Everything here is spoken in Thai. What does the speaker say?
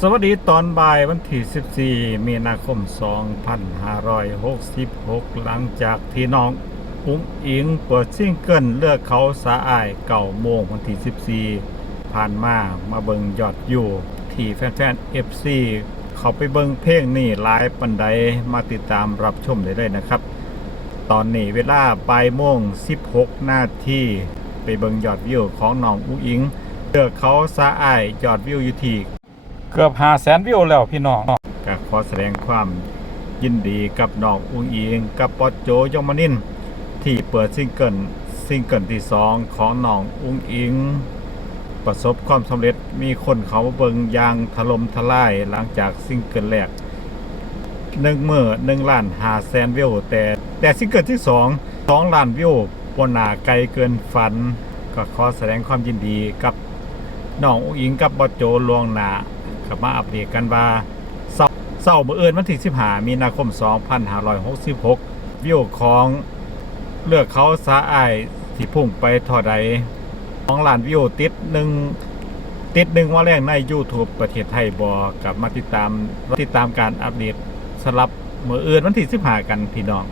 สวัสดีตอนบ่ายวันที่ 14 มีนาคม 2566 หลังจากที่น้องอุ้งอิงเปิดซิงเกิลเลือกเขาสาอายเก่าโมงวันที่ 14 ผ่านมามาเบิงยอดอยู่ที่แฟนๆ FC เขาไปเบิงเพลงนี่หลายปันใดมาติดตามรับชมได้เลยนะครับ ตอนนี้เวลาบ่ายโมง 16 นาทีไปเบิงยอดวิวของน้องอุ้งอิงเลือกเขาสาอายยอดวิวอยู่ที่ เกือบหาแสนวิวแล้วพี่น้องก็ขอแสดงความยินดีกับน้องอุ้งอิงกับปอโจยมนินที่เปิดซิงเกิลซิงเกิลที่สองของน้องอุ้งอิง ประสบความสำเร็จมีคนเขาเบิงยางถล่มทลายหลังจากซิงเกิลแรกหนึ่งเมื่อหนึ่งล้านหาแสนวิวแต่แต่ซิงเกิลที่สองสองล้านวิวบนหนาไกลเกินฝัน ก็ขอแสดงความยินดีกับน้องอุ๋งอิงกับบอโจลวงหนา ขับมาอัปเดตกันว่าเศร้าเมื่อเอินวันที่15มีนาคม 2566 วิวของเลือกเขาสาอายที่พุ่งไปท่าใดของล้านวิวติดหนึ่งติดหนึ่งว่าแรงใน YouTube ประเทศไทยบอกลับมาติดตามติดตามการอัปเดตสลับเมื่อเอินวันที่15กันพี่น้อง